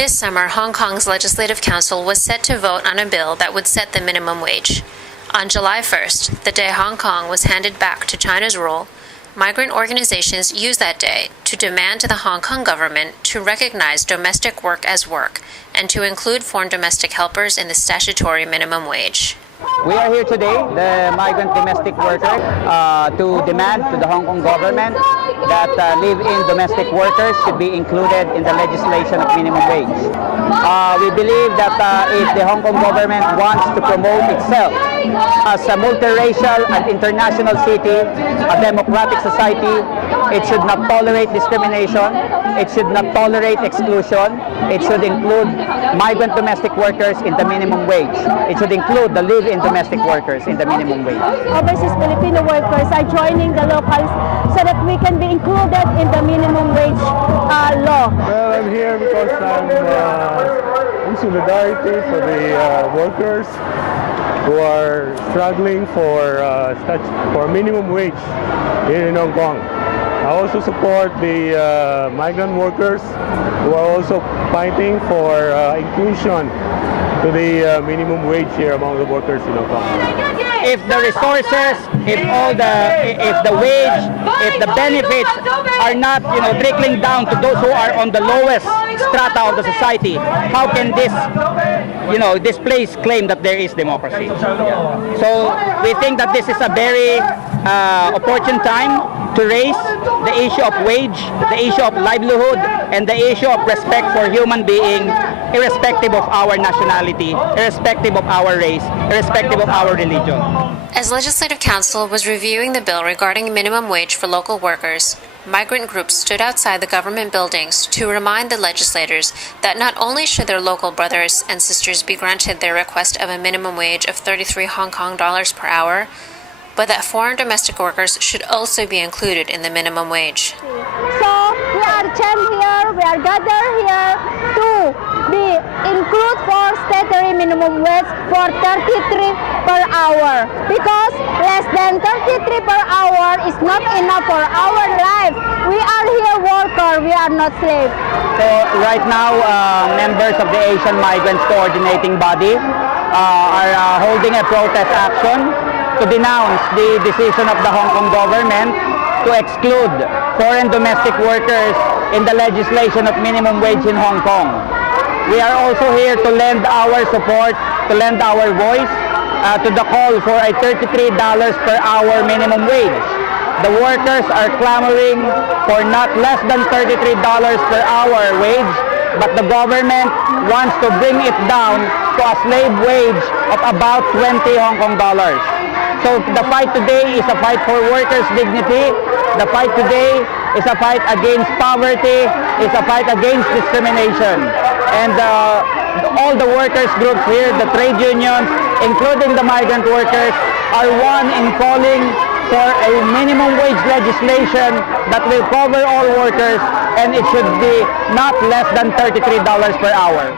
This summer, Hong Kong's Legislative Council was set to vote on a bill that would set the minimum wage. On July 1st, the day Hong Kong was handed back to China's rule, migrant organizations used that day to demand to the Hong Kong government to recognize domestic work as work and to include foreign domestic helpers in the statutory minimum wage. We are here today, the migrant domestic workers, to demand to the Hong Kong government that live-in domestic workers should be included in the legislation of minimum wage. We believe that if the Hong Kong government wants to promote itself as a multiracial and international city, a democratic society, it should not tolerate discrimination, it should not tolerate exclusion, it should include migrant domestic workers in the minimum wage. It should include the live-in domestic workers in the minimum wage. Overseas Filipino workers are joining the locals so that we can be included in the minimum wage law. Well, I'm here because I'm in solidarity for the workers who are struggling for minimum wage here in Hong Kong. I also support the migrant workers who are also fighting for inclusion to the minimum wage here among the workers in Hong Kong. If the resources, if the wage, if the benefits are not, trickling down to those who are on the lowest strata of the society, how can this place claim that there is democracy? Yeah. So we think that this is a very opportune time to raise the issue of wage, the issue of livelihood, and the issue of respect for human being, irrespective of our nationality, irrespective of our race, irrespective of our religion. As Legislative Council was reviewing the bill regarding minimum wage for local workers, migrant groups stood outside the government buildings to remind the legislators that not only should their local brothers and sisters be granted their request of a minimum wage of 33 Hong Kong dollars per hour, but that foreign domestic workers should also be included in the minimum wage. So we are here, we are gathered here to be include for statutory minimum wage for 33 per hour, because less than 33 per hour is not enough for our life. We are here worker, we are not slaves. So right now, members of the Asian Migrants Coordinating Body are holding a protest action to denounce the decision of the Hong Kong government to exclude foreign domestic workers in the legislation of minimum wage in Hong Kong. We are also here to lend our support, to lend our voice to the call for a $33 per hour minimum wage. The workers are clamoring for not less than $33 per hour wage, but the government wants to bring it down to a slave wage of about 20 Hong Kong dollars. So the fight today is a fight for workers' dignity. The fight today is a fight against poverty, is a fight against discrimination. And all the workers groups here, the trade unions, including the migrant workers, are one in calling for a minimum wage legislation that will cover all workers, and it should be not less than $33 per hour.